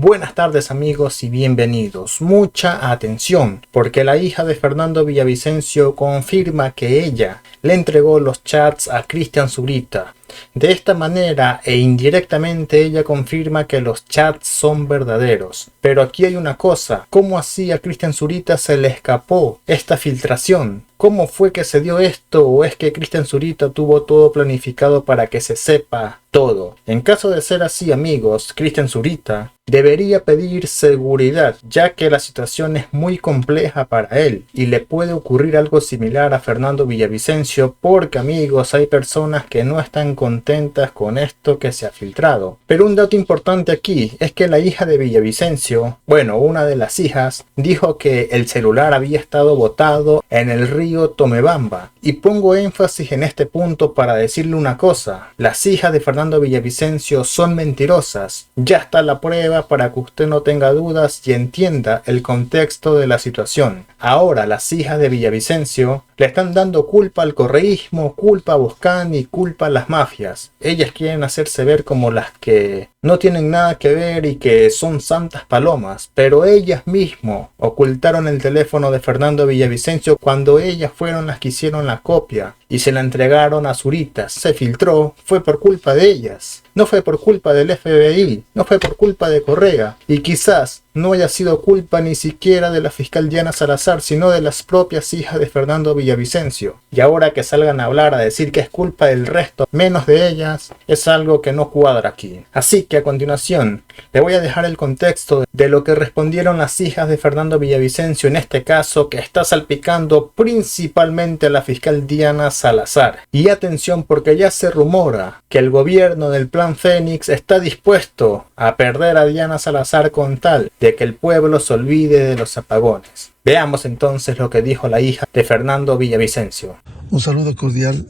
Buenas tardes amigos y bienvenidos. Mucha atención, porque la hija de Fernando Villavicencio confirma que ella le entregó los chats a Cristian Zurita. De esta manera e indirectamente ella confirma que los chats son verdaderos. Pero aquí hay una cosa, ¿cómo así a Cristian Zurita se le escapó esta filtración? ¿Cómo fue que se dio esto o es que Cristian Zurita tuvo todo planificado para que se sepa todo? En caso de ser así amigos, Cristian Zurita debería pedir seguridad, ya que la situación es muy compleja para él y le puede ocurrir algo similar a Fernando Villavicencio porque amigos, hay personas que no están contentas con esto que se ha filtrado. Pero un dato importante aquí es que la hija de Villavicencio, bueno, una de las hijas, dijo que el celular había estado botado en el río Tomebamba. Y pongo énfasis en este punto para decirle una cosa, las hijas de Fernando Villavicencio son mentirosas. Ya está la prueba para que usted no tenga dudas y entienda el contexto de la situación. Ahora las hijas de Villavicencio le están dando culpa al correísmo, culpa a Boscán y culpa a las mafias. Ellas quieren hacerse ver como las que no tienen nada que ver y que son santas palomas, pero ellas mismas ocultaron el teléfono de Fernando Villavicencio cuando ellas fueron las que hicieron la copia y se la entregaron a Zurita. Se filtró, fue por culpa de ellas. No fue por culpa del FBI, no fue por culpa de Correa y quizás no haya sido culpa ni siquiera de la fiscal Diana Salazar, sino de las propias hijas de Fernando Villavicencio. Y ahora que salgan a hablar a decir que es culpa del resto, menos de ellas, es algo que no cuadra aquí. Así que a continuación, le voy a dejar el contexto de lo que respondieron las hijas de Fernando Villavicencio en este caso que está salpicando principalmente a la fiscal Diana Salazar. Y atención porque ya se rumora que el gobierno del Plan Fénix está dispuesto a perder a Diana Salazar con tal de que el pueblo se olvide de los apagones. Veamos entonces lo que dijo la hija de Fernando Villavicencio. Un saludo cordial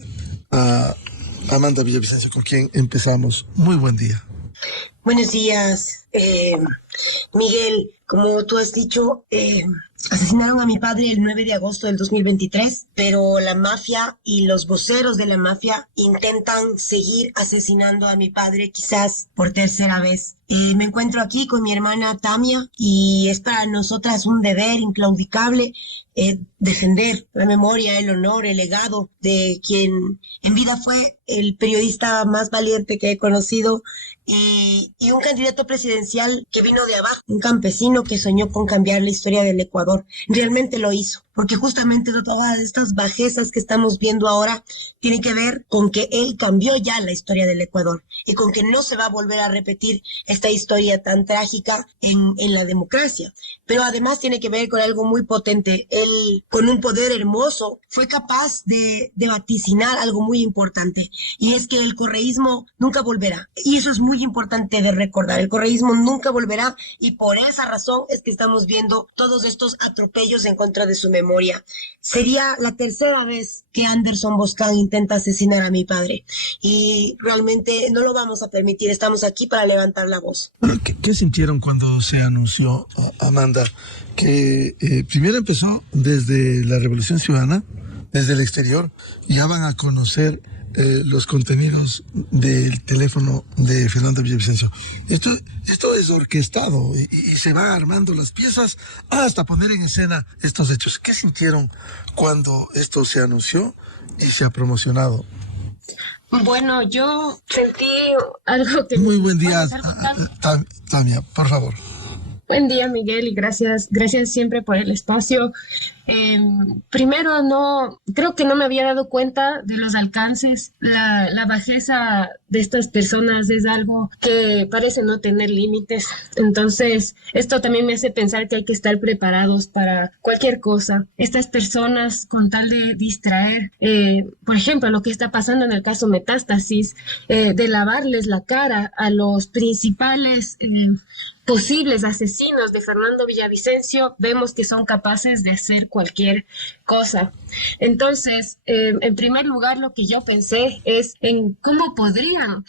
a Amanda Villavicencio, con quien empezamos. Muy buen día. Buenos días, Miguel. Como tú has dicho, asesinaron a mi padre el 9 de agosto del 2023, pero la mafia y los voceros de la mafia intentan seguir asesinando a mi padre quizás por tercera vez. Me encuentro aquí con mi hermana Tamia y es para nosotras un deber inclaudicable defender la memoria, el honor, el legado de quien en vida fue el periodista más valiente que he conocido y un candidato presidencial que vino de abajo, un campesino que soñó con cambiar la historia del Ecuador. Realmente lo hizo, porque justamente todas estas bajezas que estamos viendo ahora tienen que ver con que él cambió ya la historia del Ecuador y con que no se va a volver a repetir esta historia tan trágica en la democracia. Pero además tiene que ver con algo muy potente. Él, con un poder hermoso, fue capaz de vaticinar algo muy importante, y es que el correísmo nunca volverá. Y eso es muy importante de recordar. El correísmo nunca volverá y por esa razón es que estamos viendo todos estos atropellos en contra de su memoria. Sería la tercera vez que Anderson Boscán intenta asesinar a mi padre y realmente no lo vamos a permitir. Estamos aquí para levantar la voz. Bueno, ¿qué sintieron cuando se anunció, Amanda, que primero empezó desde la Revolución Ciudadana, desde el exterior, ya van a conocer los contenidos del teléfono de Fernando Villavicencio? Esto es orquestado y se van armando las piezas hasta poner en escena estos hechos. ¿Qué sintieron cuando esto se anunció y se ha promocionado? Bueno, yo sentí algo que... Muy buen día, Tamia, por favor. Buen día, Miguel, y gracias siempre por el espacio. Primero, creo que no me había dado cuenta de los alcances. La bajeza de estas personas es algo que parece no tener límites. Entonces, esto también me hace pensar que hay que estar preparados para cualquier cosa. Estas personas, con tal de distraer, por ejemplo, lo que está pasando en el caso Metástasis, de lavarles la cara a los principales posibles asesinos de Fernando Villavicencio, vemos que son capaces de hacer cualquier cosa. Entonces, en primer lugar, lo que yo pensé es en cómo podrían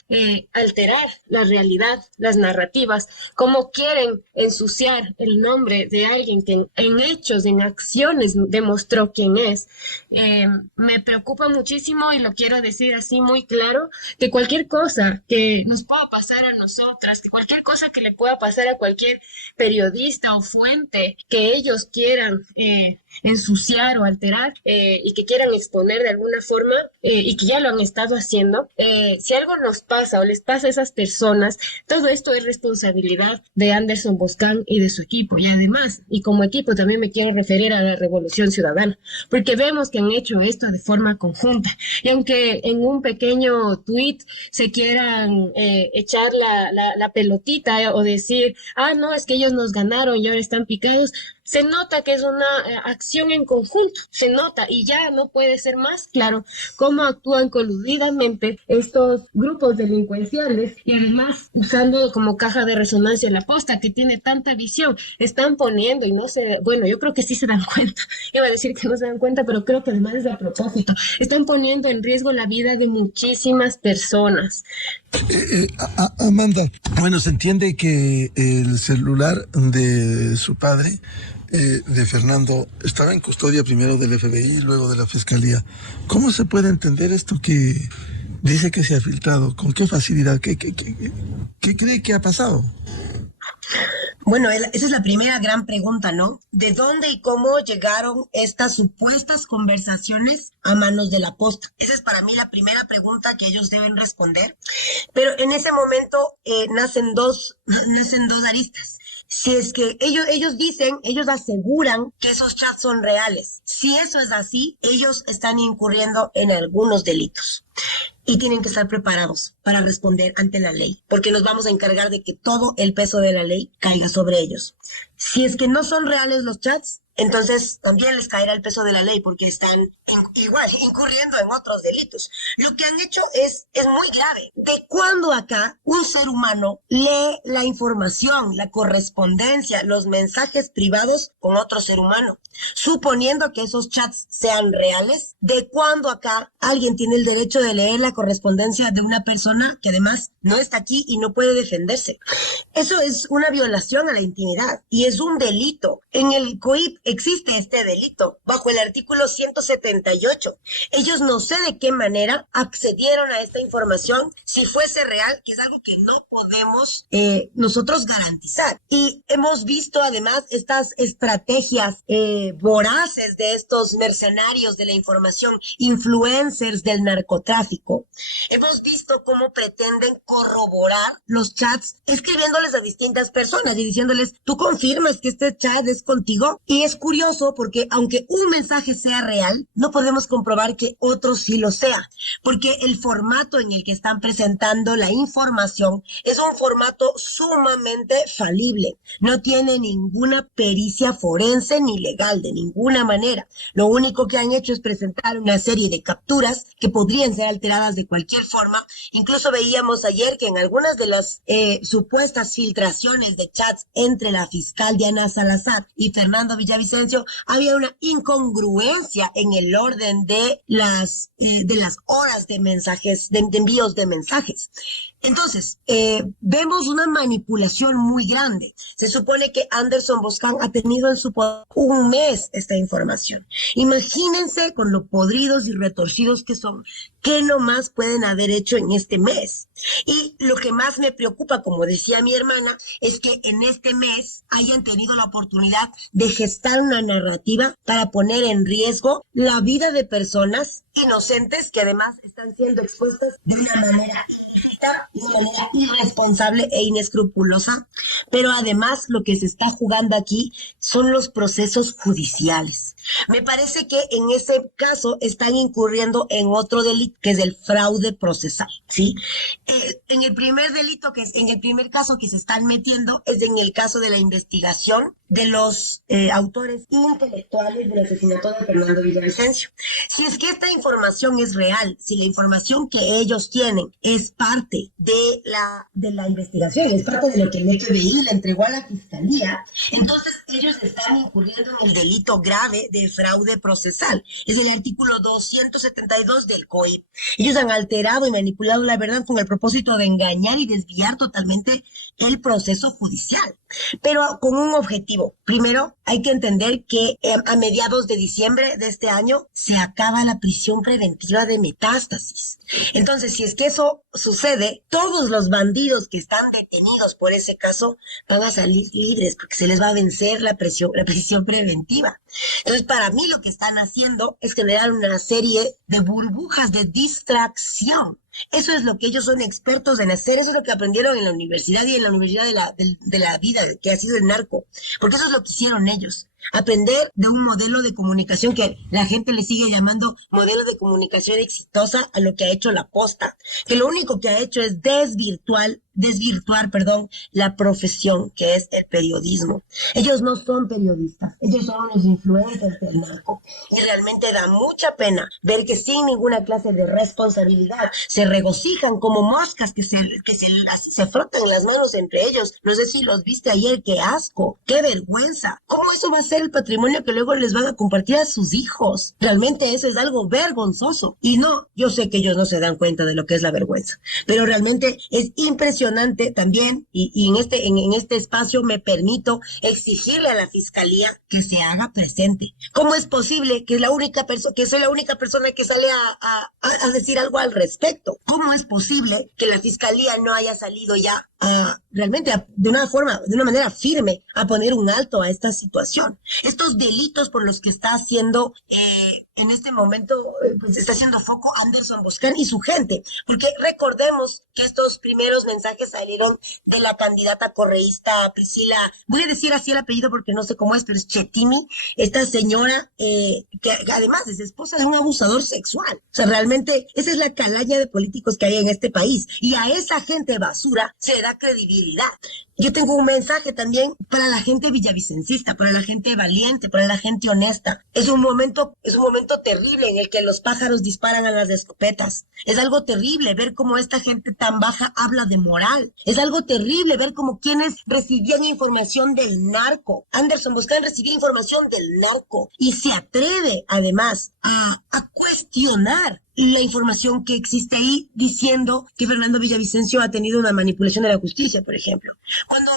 alterar la realidad, las narrativas, cómo quieren ensuciar el nombre de alguien que en hechos, en acciones demostró quién es. Me preocupa muchísimo y lo quiero decir así muy claro, que cualquier cosa que nos pueda pasar a nosotras, que cualquier cosa que le pueda pasar a cualquier periodista o fuente que ellos quieran ensuciar o alterar y que quieran exponer de alguna forma y que ya lo han estado haciendo, si algo nos pasa o les pasa a esas personas, todo esto es responsabilidad de Anderson Boscan y de su equipo. Y además, y como equipo también me quiero referir a la Revolución Ciudadana, porque vemos que han hecho esto de forma conjunta. Y aunque en un pequeño tuit se quieran echar la pelotita o decir, ah, no, es que ellos nos ganaron y ahora están picados, se nota que es una acción en conjunto, se nota, y ya no puede ser más claro cómo actúan coludidamente estos grupos delincuenciales y además usando como caja de resonancia la posta que tiene tanta visión, están poniendo y no se, bueno, yo creo que sí se dan cuenta, iba a decir que no se dan cuenta, pero creo que además es a propósito, están poniendo en riesgo la vida de muchísimas personas. Amanda, bueno, se entiende que el celular de su padre, de Fernando, estaba en custodia primero del FBI y luego de la Fiscalía. ¿Cómo se puede entender esto que dice que se ha filtrado? ¿Con qué facilidad? ¿Qué cree que ha pasado? Bueno, esa es la primera gran pregunta, ¿no? ¿De dónde y cómo llegaron estas supuestas conversaciones a manos de la posta? Esa es para mí la primera pregunta que ellos deben responder. Pero en ese momento nacen dos aristas. Si es que ellos dicen, ellos aseguran que esos chats son reales. Si eso es así, ellos están incurriendo en algunos delitos. Y tienen que estar preparados para responder ante la ley, porque nos vamos a encargar de que todo el peso de la ley caiga sobre ellos. Si es que no son reales los chats, entonces también les caerá el peso de la ley, porque están igual incurriendo en otros delitos. Lo que han hecho es muy grave. ¿De cuándo acá un ser humano lee la información, la correspondencia, los mensajes privados con otro ser humano? Suponiendo que esos chats sean reales, ¿de cuándo acá alguien tiene el derecho de leer la correspondencia de una persona que además no está aquí y no puede defenderse? Eso es una violación a la intimidad y es un delito. En el COIP existe este delito bajo el artículo 178. Ellos no sé de qué manera accedieron a esta información, si fuese real, que es algo que no podemos nosotros garantizar. Y hemos visto además estas estrategias voraces de estos mercenarios de la información, influencers del narcotráfico. Hemos visto cómo pretenden corroborar los chats escribiéndoles a distintas personas y diciéndoles, ¿tú confirmas que este chat es contigo? Y es curioso porque aunque un mensaje sea real, no podemos comprobar que otro sí lo sea, porque el formato en el que están presentando la información es un formato sumamente falible. No tiene ninguna pericia forense ni legal de ninguna manera. Lo único que han hecho es presentar una serie de capturas que podrían ser alteradas de cualquier forma. Incluso veíamos ayer que en algunas de las supuestas filtraciones de chats entre la fiscal Diana Salazar y Fernando Villavicencio había una incongruencia en el orden de las horas de mensajes, de envíos de mensajes. Entonces, vemos una manipulación muy grande. Se supone que Anderson Boscan ha tenido en su poder un mes esta información. Imagínense con lo podridos y retorcidos que son, qué nomás pueden haber hecho en este mes. Y lo que más me preocupa, como decía mi hermana, es que en este mes hayan tenido la oportunidad de gestar una narrativa para poner en riesgo la vida de personas inocentes que además están siendo expuestas de una manera ilícita, de una manera irresponsable e inescrupulosa. Pero además lo que se está jugando aquí son los procesos judiciales. Me parece que en ese caso están incurriendo en otro delito, que es el fraude procesal, ¿sí? En el primer delito, en el primer caso que se están metiendo, es en el caso de la investigación de los autores intelectuales del asesinato de Fernando Villavicencio. Si es que esta información es real, si la información que ellos tienen es parte de la investigación, es parte de lo que el FBI le entregó a la fiscalía, entonces ellos están incurriendo en el delito grave de fraude procesal. Es el artículo 272 del COIP. Ellos han alterado y manipulado la verdad con el propósito de engañar y desviar totalmente el proceso judicial, pero con un objetivo. Primero, hay que entender que a mediados de diciembre de este año se acaba la prisión preventiva de Metástasis. Entonces, si es que eso sucede, todos los bandidos que están detenidos por ese caso van a salir libres porque se les va a vencer la prisión preventiva. Entonces, para mí lo que están haciendo es generar una serie de burbujas de distracción. Eso es lo que ellos son expertos en hacer, eso es lo que aprendieron en la universidad y en la universidad de la vida, que ha sido el narco, porque eso es lo que hicieron ellos. Aprender de un modelo de comunicación que la gente le sigue llamando modelo de comunicación exitosa a lo que ha hecho la Posta, que lo único que ha hecho es desvirtuar, la profesión que es el periodismo. Ellos no son periodistas, ellos son los influencers del narco. Y realmente da mucha pena ver que sin ninguna clase de responsabilidad se regocijan como moscas que se frotan las manos entre ellos. No sé si los viste ayer, qué asco, qué vergüenza. ¿Cómo eso va a ser el patrimonio que luego les van a compartir a sus hijos? Realmente eso es algo vergonzoso. Y no, yo sé que ellos no se dan cuenta de lo que es la vergüenza, pero realmente es impresionante también, y en este espacio me permito exigirle a la fiscalía que se haga presente. ¿Cómo es posible que soy la única persona que sale a decir algo al respecto? ¿Cómo es posible que la fiscalía no haya salido ya realmente de una manera firme a poner un alto a esta situación? Estos delitos por los que está haciendo en este momento, pues está haciendo foco Anderson Boscan y su gente, porque recordemos que estos primeros mensajes salieron de la candidata correísta Priscila, voy a decir así el apellido porque no sé cómo es, pero es Chetini, esta señora que además es esposa de un abusador sexual. O sea, realmente esa es la calaña de políticos que hay en este país, y a esa gente basura se da credibilidad. Yo tengo un mensaje también para la gente villavicencista, para la gente valiente, para la gente honesta. Es un momento terrible en el que los pájaros disparan a las escopetas. Es algo terrible ver cómo esta gente tan baja habla de moral. Es algo terrible ver cómo quienes recibían información del narco. Anderson Boscan recibía información del narco y se atreve además a cuestionar la información que existe ahí, diciendo que Fernando Villavicencio ha tenido una manipulación de la justicia, por ejemplo. Cuando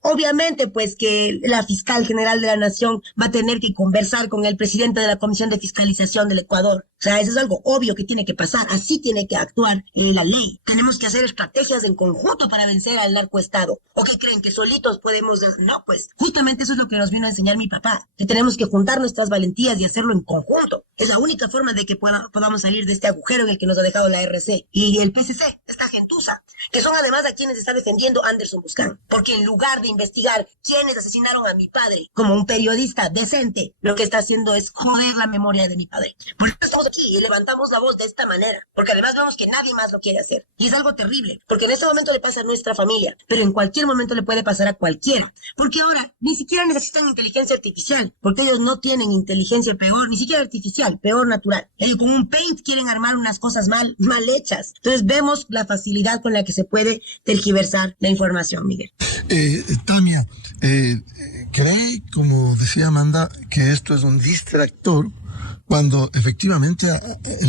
obviamente pues que la fiscal general de la nación va a tener que conversar con el presidente de la Comisión de Fiscalización del Ecuador. O sea, eso es algo obvio que tiene que pasar, así tiene que actuar la ley. Tenemos que hacer estrategias en conjunto para vencer al narcoestado. ¿O qué creen, que solitos podemos? No, pues justamente eso es lo que nos vino a enseñar mi papá, que tenemos que juntar nuestras valentías y hacerlo en conjunto. Es la única forma de que podamos salir de este agujero en el que nos ha dejado la RC y el PCC, esta gentuza, que son además a quienes está defendiendo Anderson Boscan, porque en lugar de investigar quiénes asesinaron a mi padre como un periodista decente, lo que está haciendo es joder la memoria de mi padre. Por eso estamos aquí y levantamos la voz de esta manera, porque además vemos que nadie más lo quiere hacer, y es algo terrible, porque en este momento le pasa a nuestra familia, pero en cualquier momento le puede pasar a cualquiera, porque ahora ni siquiera necesitan inteligencia artificial, porque ellos no tienen inteligencia peor, ni siquiera artificial, peor natural. Ellos con un paint quieren armar unas cosas mal hechas. Entonces vemos la facilidad con la que se puede tergiversar la información, Miguel. Tania, ¿cree, como decía Amanda, que esto es un distractor cuando efectivamente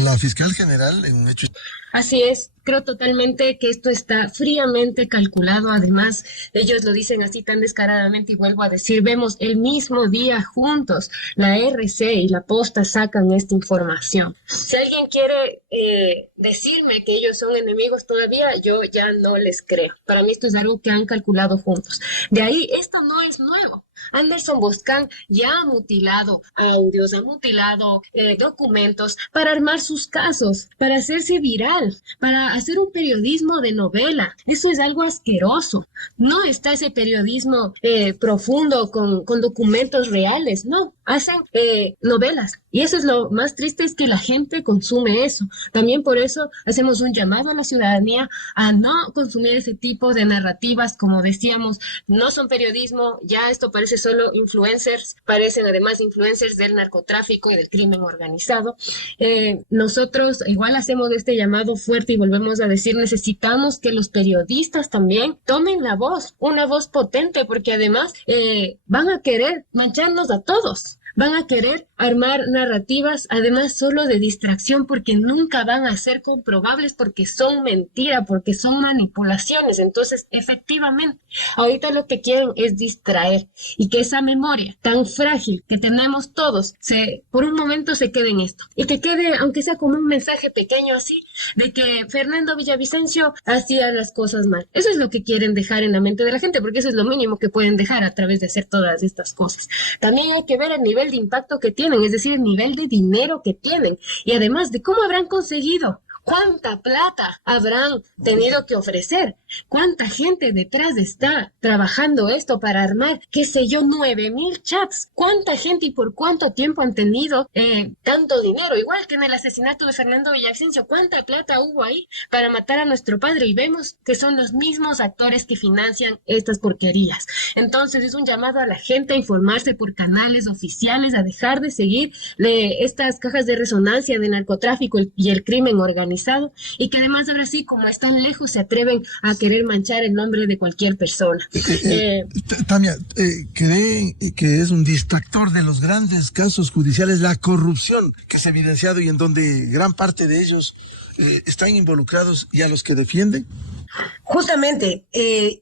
la fiscal general en un hecho... Así es, creo totalmente que esto está fríamente calculado. Además, ellos lo dicen así tan descaradamente, y vuelvo a decir, vemos el mismo día juntos, la RC y la Posta sacan esta información. Si alguien quiere decirme que ellos son enemigos todavía, yo ya no les creo. Para mí esto es algo que han calculado juntos. De ahí, esto no es nuevo. Anderson Boscan ya ha mutilado audios, ha mutilado documentos para armar sus casos, para hacerse viral, para hacer un periodismo de novela. Eso es algo asqueroso. No está ese periodismo profundo con documentos reales, no. hacen novelas. Y eso es lo más triste, es que la gente consume eso. También por eso hacemos un llamado a la ciudadanía a no consumir ese tipo de narrativas, como decíamos, no son periodismo, ya esto parece solo influencers, parecen además influencers del narcotráfico y del crimen organizado. Nosotros igual hacemos este llamado fuerte y volvemos a decir, necesitamos que los periodistas también tomen la voz, una voz potente, porque además van a querer mancharnos a todos. Van a querer armar narrativas, además solo de distracción, porque nunca van a ser comprobables, porque son mentira, porque son manipulaciones. Entonces, efectivamente, ahorita lo que quieren es distraer y que esa memoria tan frágil que tenemos todos, por un momento se quede en esto. Y que quede, aunque sea como un mensaje pequeño así, de que Fernando Villavicencio hacía las cosas mal. Eso es lo que quieren dejar en la mente de la gente, porque eso es lo mínimo que pueden dejar a través de hacer todas estas cosas. También hay que ver el nivel de impacto que tienen, es decir, el nivel de dinero que tienen y además de cómo habrán conseguido. ¿Cuánta plata habrán tenido que ofrecer? ¿Cuánta gente detrás está trabajando esto para armar, qué sé yo, 9,000 chats? ¿Cuánta gente y por cuánto tiempo han tenido tanto dinero? Igual que en el asesinato de Fernando Villavicencio, ¿cuánta plata hubo ahí para matar a nuestro padre? Y vemos que son los mismos actores que financian estas porquerías. Entonces es un llamado a la gente a informarse por canales oficiales, a dejar de seguir estas cajas de resonancia de narcotráfico y el crimen organizado, y que además ahora sí, como están lejos, se atreven a querer manchar el nombre de cualquier persona. Tania, cree que es un distractor de los grandes casos judiciales la corrupción que se ha evidenciado y en donde gran parte de ellos están involucrados y a los que defienden. Justamente,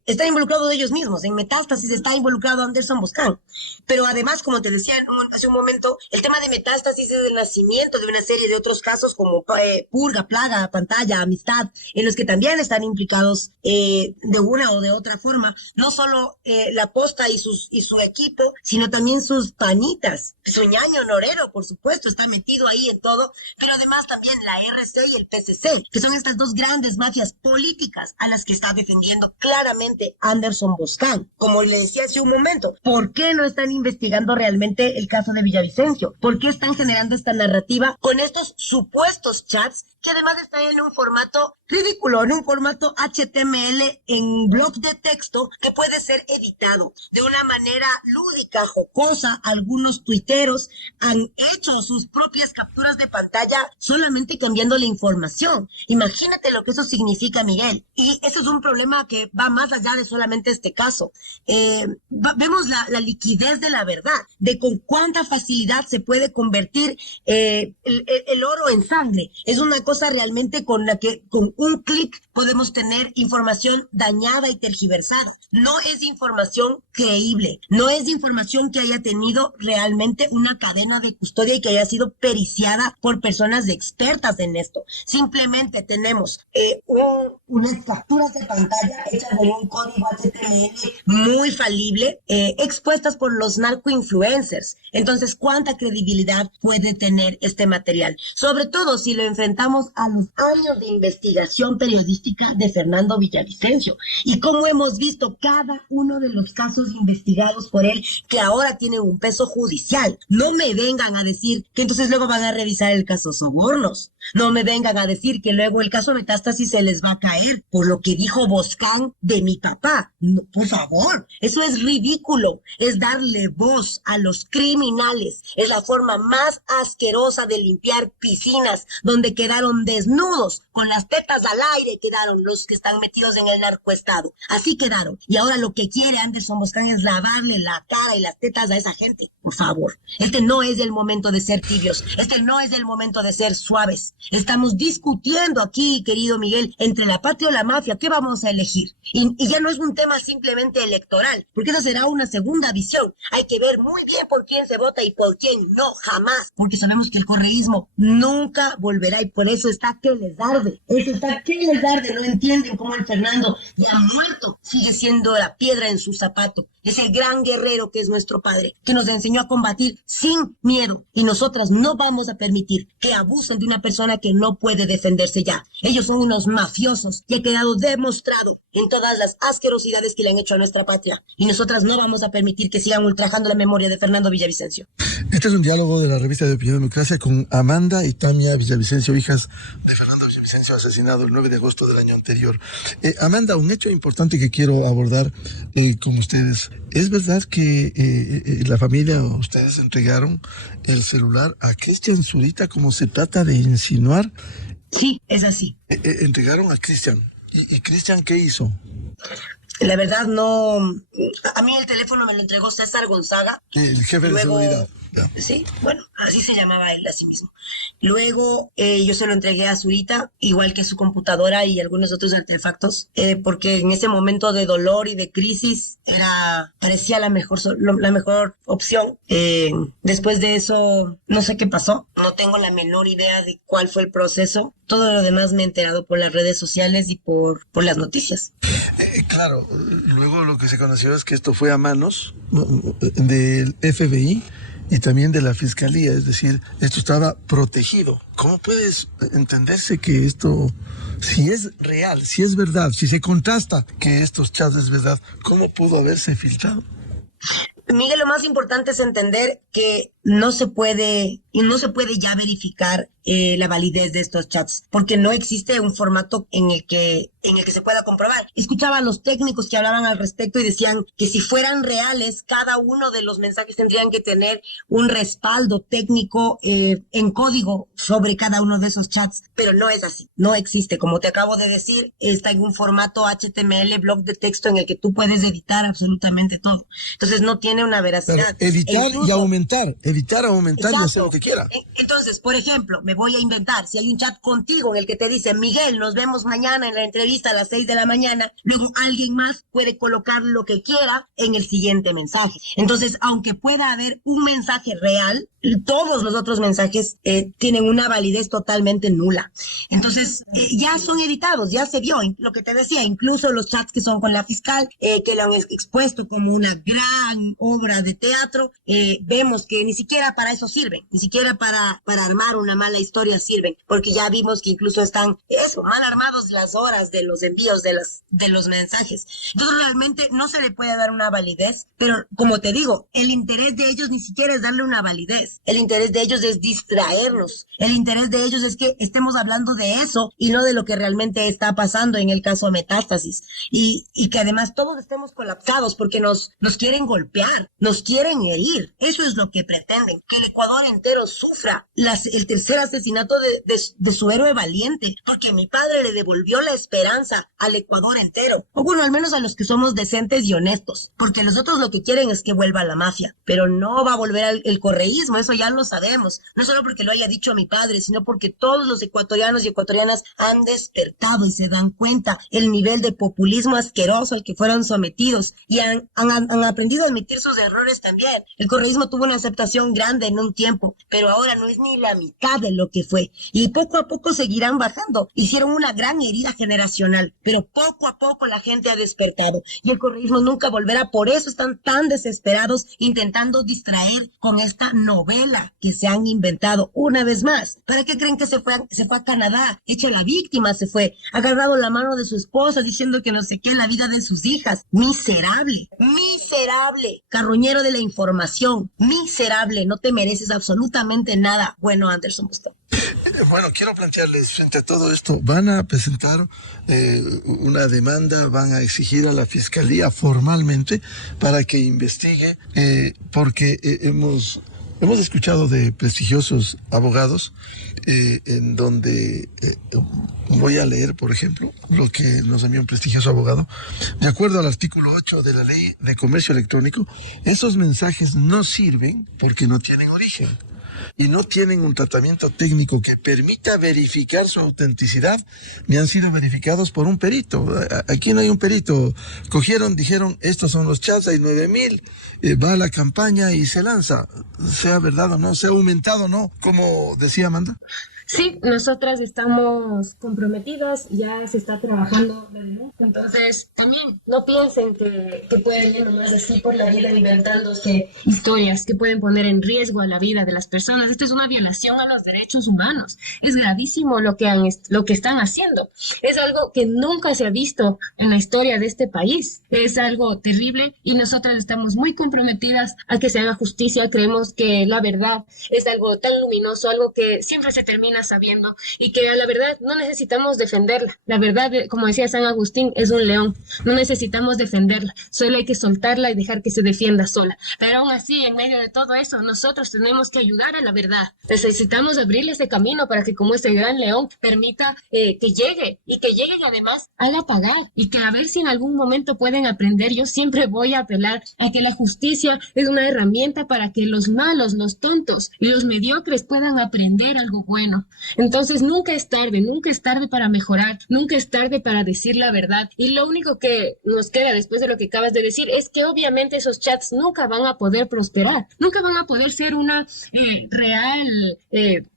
están involucrados ellos mismos. En Metástasis está involucrado Anderson Boscan. Pero además, como te decía hace un momento, el tema de Metástasis es el nacimiento de una serie de otros casos como Purga, Plaga, Pantalla, Amistad, en los que también están implicados de una o de otra forma, no solo la Posta y su equipo, sino también sus panitas. Su ñaño Norero, por supuesto, está metido ahí en todo, pero además también la RC y el PCC, que son estas dos grandes mafias políticas a las que está defendiendo claramente Anderson Boscan. Como le decía hace un momento, ¿por qué no están investigando realmente el caso de Villavicencio? ¿Por qué están generando esta narrativa con estos supuestos chats que además están en un formato ridículo, en un formato HTML en bloc de texto que puede ser editado de una manera lúdica, jocosa? Algunos tuiteros han hecho sus propias capturas de pantalla solamente cambiando la información. Imagínate lo que eso significa, Miguel. Y ese es un problema que va más allá de solamente este caso. Vemos la liquidez de la verdad, de con cuánta facilidad se puede convertir el oro en sangre. Es una cosa realmente con la que con un clic podemos tener información dañada y tergiversada. No es información creíble, no es información que haya tenido realmente una cadena de custodia y que haya sido periciada por personas expertas en esto. Simplemente tenemos unas capturas de pantalla hechas en un código HTML muy falible, expuestas por los narcoinfluencers. Entonces, ¿cuánta credibilidad puede tener este material? Sobre todo si lo enfrentamos a los años de investigación periodística de Fernando Villavicencio y cómo hemos visto cada uno de los casos investigados por él que ahora tienen un peso judicial. No me vengan a decir que entonces luego van a revisar el caso Sobornos. No me vengan a decir que luego el caso Metástasis se les va a caer por lo que dijo Boscan de mi papá. No, por favor, eso es ridículo. Es darle voz a los criminales. Es la forma más asquerosa de limpiar piscinas donde quedaron desnudos, con las tetas al aire quedaron los que están metidos en el narcoestado. Así quedaron. Y ahora lo que quiere Anderson Boscan es lavarle la cara y las tetas a esa gente. Por favor, este no es el momento de ser tibios. Este no es el momento de ser suaves. Estamos discutiendo aquí, querido Miguel, entre la patria o la mafia. ¿Qué vamos a elegir? Y ya no es un tema simplemente electoral, porque esa será una segunda visión. Hay que ver muy bien por quién se vota y por quién no, jamás. Porque sabemos que el correísmo nunca volverá y por eso está que les arde. Eso está que les arde. No entienden cómo el Fernando, ya muerto, sigue siendo la piedra en su zapato. Es el gran guerrero que es nuestro padre, que nos enseñó a combatir sin miedo. Y nosotras no vamos a permitir que abusen de una persona que no puede defenderse ya. Ellos son unos mafiosos y ha quedado demostrado en todas las asquerosidades que le han hecho a nuestra patria. Y nosotras no vamos a permitir que sigan ultrajando la memoria de Fernando Villavicencio. Este es un diálogo de la revista de Opinión Democracia con Amanda y Tamia Villavicencio, hijas de Fernando Villavicencio, asesinado el 9 de agosto del año anterior. Amanda, un hecho importante que quiero abordar con ustedes. ¿Es verdad que la familia o ustedes entregaron el celular a Cristian Zurita como se trata de insinuar? Sí, es así. Entregaron a Cristian. ¿Y Cristian qué hizo? La verdad no... A mí el teléfono me lo entregó César Gonzaga. El jefe de seguridad. Sí, bueno, así se llamaba él a sí mismo. Luego yo se lo entregué a Zurita, igual que su computadora y algunos otros artefactos, porque en ese momento de dolor y de crisis parecía la mejor opción. Después de eso, no sé qué pasó. No tengo la menor idea de cuál fue el proceso. Todo lo demás me he enterado por las redes sociales y por las noticias. Claro, luego lo que se conoció es que esto fue a manos del FBI y también de la Fiscalía, es decir, esto estaba protegido. ¿Cómo puedes entenderse que esto, si es real, si es verdad, si se contrasta que estos chats es verdad, cómo pudo haberse filtrado? Miguel, lo más importante es entender que no se puede ya verificar la validez de estos chats, porque no existe un formato en el que se pueda comprobar. Escuchaba a los técnicos que hablaban al respecto y decían que si fueran reales, cada uno de los mensajes tendrían que tener un respaldo técnico en código sobre cada uno de esos chats, pero no es así, no existe. Como te acabo de decir, está en un formato HTML, bloc de texto, en el que tú puedes editar absolutamente todo. Entonces no tiene una veracidad. Pero editar y aumentar y hacer lo que quiera. Entonces, por ejemplo, me voy a inventar, si hay un chat contigo en el que te dice, Miguel, nos vemos mañana en la entrevista a las 6 de la mañana, luego alguien más puede colocar lo que quiera en el siguiente mensaje. Entonces, aunque pueda haber un mensaje real, todos los otros mensajes tienen una validez totalmente nula. Entonces, ya son editados, ya se vio, lo que te decía, incluso los chats que son con la fiscal, que lo han expuesto como una gran obra de teatro, vemos que ni siquiera para eso sirven, ni siquiera para armar una mala historia sirven, porque ya vimos que incluso están mal armados las horas de los envíos de los mensajes. Entonces, realmente no se le puede dar una validez, pero como te digo, el interés de ellos ni siquiera es darle una validez. El interés de ellos es distraernos. El interés de ellos es que estemos hablando de eso y no de lo que realmente está pasando en el caso Metástasis. Y que además todos estemos colapsados porque nos quieren golpear, nos quieren herir. Eso es lo que pretenden. Que el Ecuador entero sufra el tercer asesinato de su héroe valiente, porque mi padre le devolvió la esperanza al Ecuador entero. O bueno, al menos a los que somos decentes y honestos. Porque los otros lo que quieren es que vuelva la mafia. Pero no va a volver el correísmo. Eso ya lo sabemos, no solo porque lo haya dicho mi padre, sino porque todos los ecuatorianos y ecuatorianas han despertado y se dan cuenta el nivel de populismo asqueroso al que fueron sometidos y han aprendido a admitir sus errores también. El correísmo tuvo una aceptación grande en un tiempo, pero ahora no es ni la mitad de lo que fue y poco a poco seguirán bajando. Hicieron una gran herida generacional, pero poco a poco la gente ha despertado y el correísmo nunca volverá. Por eso están tan desesperados intentando distraer con esta novela que se han inventado una vez más. ¿Para qué creen que se fue a Canadá? Hecha la víctima, se fue, ha agarrado la mano de su esposa diciendo que no sé qué, la vida de sus hijas. Miserable, carroñero de la información, miserable, no te mereces absolutamente nada. Bueno, Anderson Bustamante. Bueno, quiero plantearles frente a todo esto, van a presentar una demanda, van a exigir a la Fiscalía formalmente para que investigue, porque hemos escuchado de prestigiosos abogados en donde voy a leer, por ejemplo, lo que nos envió un prestigioso abogado. De acuerdo al artículo 8 de la Ley de Comercio Electrónico, esos mensajes no sirven porque no tienen origen y no tienen un tratamiento técnico que permita verificar su autenticidad, ni han sido verificados por un perito. Aquí no hay un perito. Cogieron, dijeron, estos son los chats, hay 9,000, va a la campaña y se lanza. Sea verdad o no, sea aumentado o no, como decía Amanda. Sí, nosotras estamos comprometidas, ya se está trabajando de nuevo. Entonces, también no piensen que pueden ir nomás así por la vida inventándose historias que pueden poner en riesgo a la vida de las personas. Esto es una violación a los derechos humanos. Es gravísimo lo que están haciendo. Es algo que nunca se ha visto en la historia de este país. Es algo terrible y nosotras estamos muy comprometidas a que se haga justicia. Creemos que la verdad es algo tan luminoso, algo que siempre se termina sabiendo y que a la verdad no necesitamos defenderla. La verdad, como decía San Agustín, es un león. No necesitamos defenderla, solo hay que soltarla y dejar que se defienda sola. Pero aún así, en medio de todo eso, nosotros tenemos que ayudar a la verdad. Necesitamos abrirle ese camino para que como este gran león permita que llegue y además haga pagar y que a ver si en algún momento pueden aprender. Yo siempre voy a apelar a que la justicia es una herramienta para que los malos, los tontos y los mediocres puedan aprender algo bueno. Entonces nunca es tarde para mejorar, nunca es tarde para decir la verdad. Y lo único que nos queda después de lo que acabas de decir es que obviamente esos chats nunca van a poder prosperar, nunca van a poder ser una real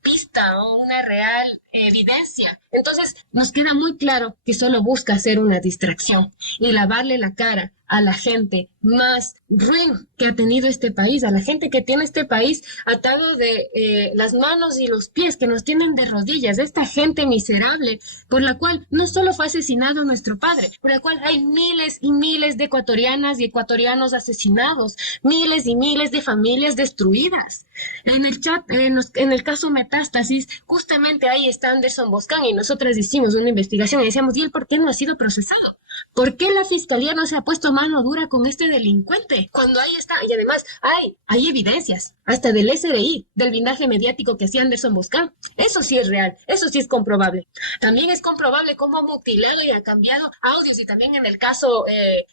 pista o una real evidencia. Entonces nos queda muy claro que solo busca ser una distracción y lavarle la cara a la gente más ruin que ha tenido este país, a la gente que tiene este país atado de las manos y los pies, que nos tienen de rodillas, esta gente miserable por la cual no solo fue asesinado nuestro padre, por la cual hay miles y miles de ecuatorianas y ecuatorianos asesinados, miles y miles de familias destruidas. En el chat, en el caso Metástasis, justamente ahí está Anderson Boscan y nosotros hicimos una investigación y decíamos, ¿y él por qué no ha sido procesado? ¿Por qué la fiscalía no se ha puesto mano dura con este delincuente? Cuando ahí está, y además hay evidencias, hasta del SRI, del blindaje mediático que hacía Anderson Boscan. Eso sí es real, eso sí es comprobable. También es comprobable cómo ha mutilado y ha cambiado audios, y también en el caso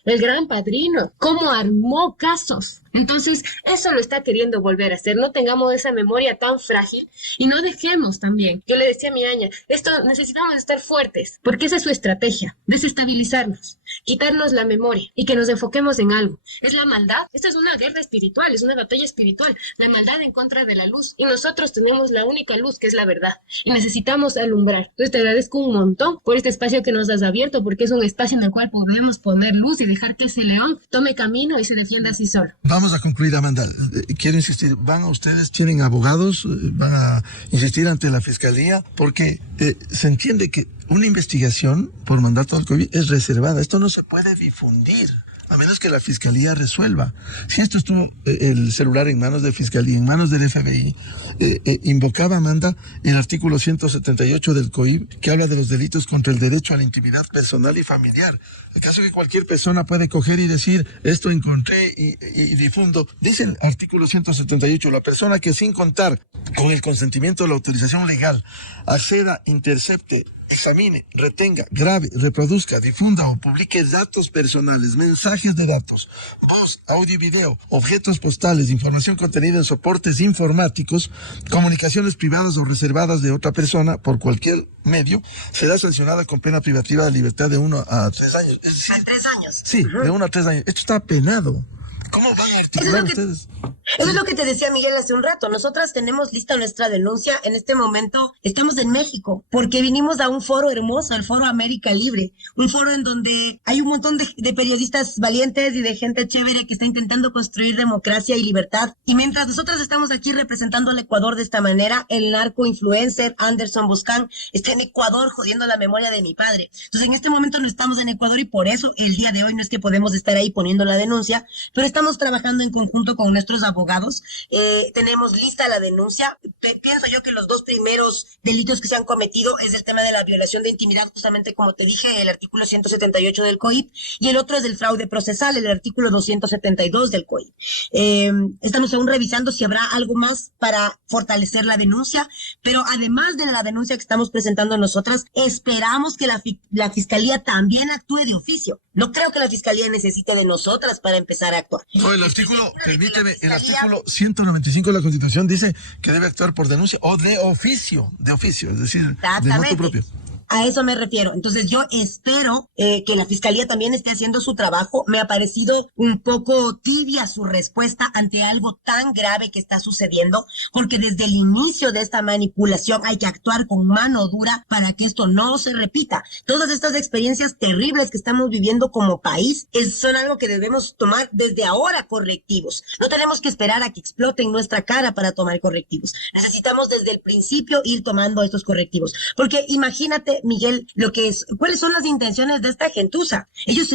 El Gran Padrino, cómo armó casos. Entonces, eso lo está queriendo volver a hacer. No tengamos esa memoria tan frágil y no dejemos también. Yo le decía a mi Aña, necesitamos estar fuertes, porque esa es su estrategia, desestabilizarnos, quitarnos la memoria y que nos enfoquemos en algo. Es la maldad. Esta es una guerra espiritual, es una batalla espiritual. La maldad en contra de la luz. Y nosotros tenemos la única luz, que es la verdad. Y necesitamos alumbrar. Entonces te agradezco un montón por este espacio que nos has abierto, porque es un espacio en el cual podemos poner luz y dejar que ese león tome camino y se defienda así solo. Vamos a concluir, Amanda. Quiero insistir, tienen abogados, van a insistir ante la fiscalía, porque se entiende que una investigación por mandato del COVID es reservada. Esto no se puede difundir, a menos que la fiscalía resuelva. Si esto estuvo el celular en manos de fiscalía, en manos del FBI, invocaba, Amanda, el artículo 178 del COIP, que habla de los delitos contra el derecho a la intimidad personal y familiar. El caso que cualquier persona puede coger y decir, esto encontré y difundo. Dice el artículo 178, la persona que sin contar con el consentimiento o la autorización legal acceda, intercepte, examine, retenga, grabe, reproduzca, difunda o publique datos personales, mensajes de datos, voz, audio y video, objetos postales, información contenida en soportes informáticos, comunicaciones privadas o reservadas de otra persona por cualquier medio, será sancionada con pena privativa de libertad de 1 a 3 años. Es decir, ¿A 3 años? Sí, de 1 a 3 años. Esto está penado. ¿Cómo van a articular ustedes? Eso es lo que te decía Miguel hace un rato. Nosotras tenemos lista nuestra denuncia. En este momento estamos en México porque vinimos a un foro hermoso, el Foro América Libre. Un foro en donde hay un montón de periodistas valientes y de gente chévere que está intentando construir democracia y libertad. Y mientras nosotras estamos aquí representando al Ecuador de esta manera, el narco influencer Anderson Boscan está en Ecuador jodiendo la memoria de mi padre. Entonces en este momento no estamos en Ecuador y por eso el día de hoy no es que podemos estar ahí poniendo la denuncia, pero estamos trabajando en conjunto con nuestros abogados. Tenemos lista la denuncia. Pienso yo que los dos primeros delitos que se han cometido es el tema de la violación de intimidad, justamente como te dije, el artículo 178 del COIP, y el otro es el fraude procesal, el artículo 272 del COIP. Estamos aún revisando si habrá algo más para fortalecer la denuncia, pero además de la denuncia que estamos presentando nosotras, esperamos que la Fiscalía también actúe de oficio. No creo que la Fiscalía necesite de nosotras para empezar a actuar. No, el artículo, permíteme, el artículo 195 de la Constitución dice que debe actuar por denuncia o de oficio, es decir, de motu propio. A eso me refiero. Entonces yo espero que la Fiscalía también esté haciendo su trabajo. Me ha parecido un poco tibia su respuesta ante algo tan grave que está sucediendo, porque desde el inicio de esta manipulación hay que actuar con mano dura para que esto no se repita. Todas estas experiencias terribles que estamos viviendo como país son algo que debemos tomar desde ahora correctivos. No tenemos que esperar a que explote en nuestra cara para tomar correctivos. Necesitamos desde el principio ir tomando estos correctivos. Porque imagínate, Miguel, cuáles son las intenciones de esta gentuza. Ellos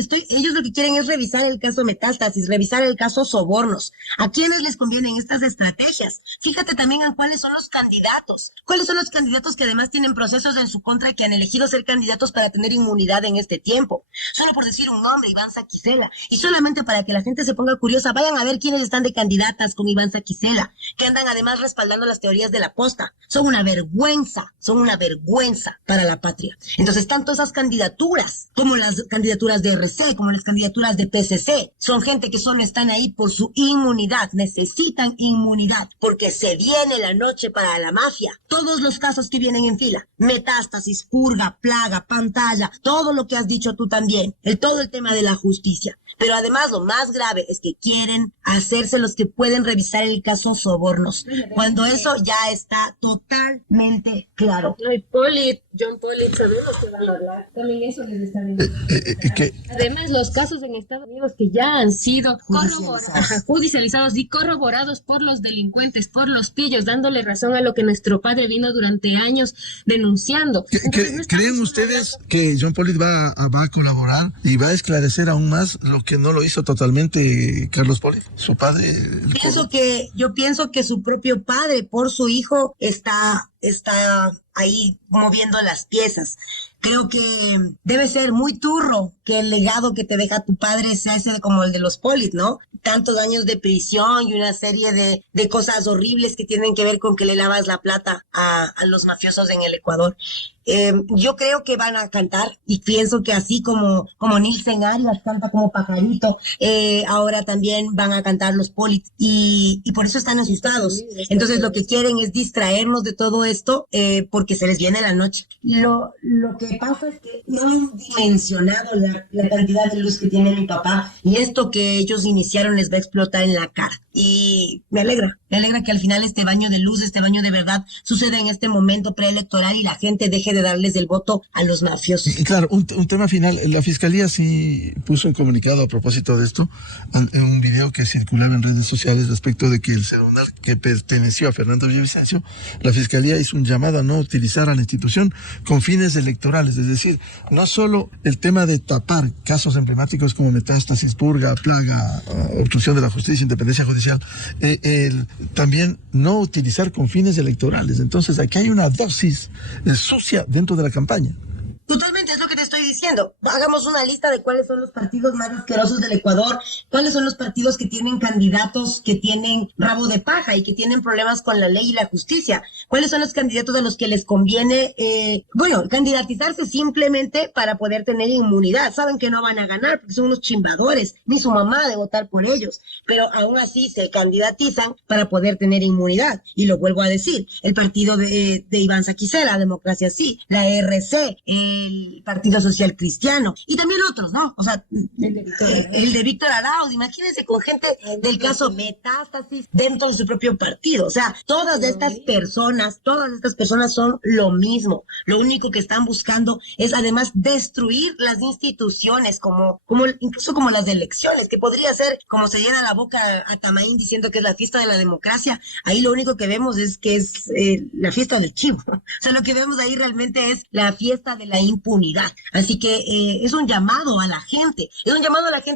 lo que quieren es revisar el caso Metástasis, revisar el caso Sobornos. ¿A quiénes les convienen estas estrategias? Fíjate también en cuáles son los candidatos. ¿Cuáles son los candidatos que además tienen procesos en su contra que han elegido ser candidatos para tener inmunidad en este tiempo? Solo por decir un nombre, Iván Saquicela. Y solamente para que la gente se ponga curiosa, vayan a ver quiénes están de candidatas con Iván Saquicela, que andan además respaldando las teorías de la posta. Son una vergüenza para la patria. Entonces, tanto esas candidaturas como las candidaturas de RC, como las candidaturas de PCC, son gente que solo están ahí por su inmunidad. Necesitan inmunidad porque se viene la noche para la mafia. Todos los casos que vienen en fila, Metástasis, Purga, Plaga, Pantalla, todo lo que has dicho tú también, todo el tema de la justicia. Pero además lo más grave es que quieren hacerse los que pueden revisar el caso Sobornos, cuando eso ya está totalmente claro. No, y John Pollitt, sabemos que van a hablar. También eso les está viendo. Además, los casos en Estados Unidos que ya han sido judicializados y corroborados por los delincuentes, por los pillos, dándole razón a lo que nuestro padre vino durante años denunciando. ¿Creen ustedes que John Pollitt va a colaborar y va a esclarecer aún más lo que no lo hizo totalmente Carlos Pollitt, su padre? Yo pienso que su propio padre, por su hijo, está ahí moviendo las piezas. Creo que debe ser muy turro que el legado que te deja tu padre sea ese como el de los Pollitt, ¿no? Tantos años de prisión y una serie de cosas horribles que tienen que ver con que le lavas la plata a los mafiosos en el Ecuador. Yo creo que van a cantar y pienso que así como Nilsen Arias canta como pajarito, ahora también van a cantar los Pollitt y por eso están asustados. Entonces lo que quieren es distraernos de todo esto porque se les viene la noche. Lo que pasa es que no han dimensionado la cantidad de luz que tiene mi papá y esto que ellos iniciaron les va a explotar en la cara. Y me alegra que al final este baño de luz, este baño de verdad suceda en este momento preelectoral y la gente deje de darles el voto a los mafiosos. Y claro, un tema final. La Fiscalía sí puso un comunicado a propósito de esto, en un video que circulaba en redes sociales respecto de que el celular que perteneció a Fernando Villavicencio, la Fiscalía hizo un llamado a no utilizar a la institución con fines electorales. Es decir, no solo el tema de tapar casos emblemáticos como Metástasis, Purga, Plaga, obstrucción de la justicia, independencia judicial, también no utilizar con fines electorales. Entonces, aquí hay una dosis sucia dentro de la campaña. Totalmente, es lo que te estoy diciendo. Hagamos una lista de cuáles son los partidos más asquerosos del Ecuador, cuáles son los partidos que tienen candidatos que tienen rabo de paja y que tienen problemas con la ley y la justicia, cuáles son los candidatos a los que les conviene, candidatizarse simplemente para poder tener inmunidad. Saben que no van a ganar porque son unos chimbadores, ni su mamá ha de votar por ellos, pero aún así se candidatizan para poder tener inmunidad. Y lo vuelvo a decir, el partido de Iván Saquicela, Democracia Sí, la RC, el Partido Social Cristiano y también otros, ¿no? O sea, el de Víctor Arauz, imagínense con gente del caso Metástasis dentro de su propio partido. O sea, todas estas personas son lo mismo. Lo único que están buscando es además destruir las instituciones incluso como las de elecciones, que podría ser como se llena la boca a Tamaín diciendo que es la fiesta de la democracia. Ahí lo único que vemos es que es la fiesta del chivo. O sea, lo que vemos ahí realmente es la fiesta de la impunidad. Así que es un llamado a la gente,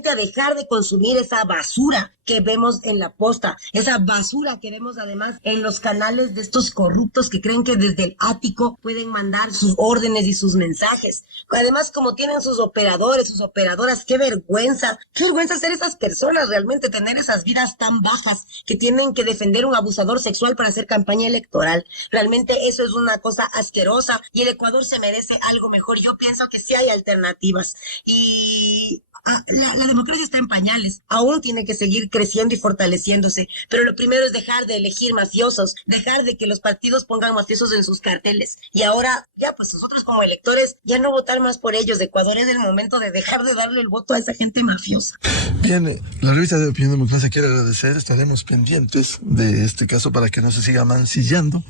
a dejar de consumir esa basura que vemos en la posta, esa basura que vemos además en los canales de estos corruptos que creen que desde el ático pueden mandar sus órdenes y sus mensajes. Además, como tienen sus operadores, sus operadoras, qué vergüenza ser esas personas, realmente tener esas vidas tan bajas que tienen que defender un abusador sexual para hacer campaña electoral. Realmente eso es una cosa asquerosa y el Ecuador se merece algo mejor. Yo pienso que sí hay alternativas y La democracia está en pañales, aún tiene que seguir creciendo y fortaleciéndose, pero lo primero es dejar de elegir mafiosos, dejar de que los partidos pongan mafiosos en sus carteles, y ahora, ya pues nosotros como electores, ya no votar más por ellos. Ecuador es el momento de dejar de darle el voto a esa gente mafiosa. Bien, la revista de Opinión Democracia quiere agradecer, estaremos pendientes de este caso para que no se siga mancillando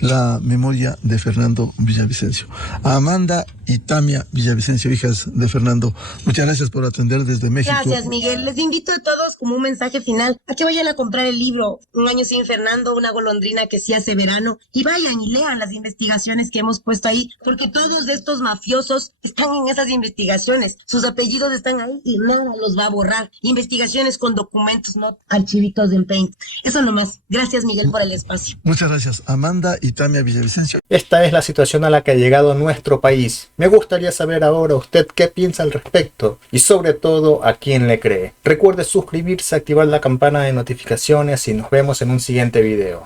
la memoria de Fernando Villavicencio. A Amanda y Tamia Villavicencio, hijas de Fernando, muchas gracias por atender desde México. Gracias, Miguel. Les invito a todos como un mensaje final a que vayan a comprar el libro Un año sin Fernando, una golondrina que sí hace verano, y vayan y lean las investigaciones que hemos puesto ahí, porque todos estos mafiosos están en esas investigaciones, sus apellidos están ahí y nada los va a borrar. Investigaciones con documentos, no archivitos en Paint. Eso nomás. Gracias, Miguel, por el espacio. Muchas gracias, Amanda y Tamia Villavicencio. Esta es la situación a la que ha llegado nuestro país. Me gustaría saber ahora usted qué piensa al respecto y sobre todo a quién le cree. Recuerde suscribirse, activar la campana de notificaciones y nos vemos en un siguiente video.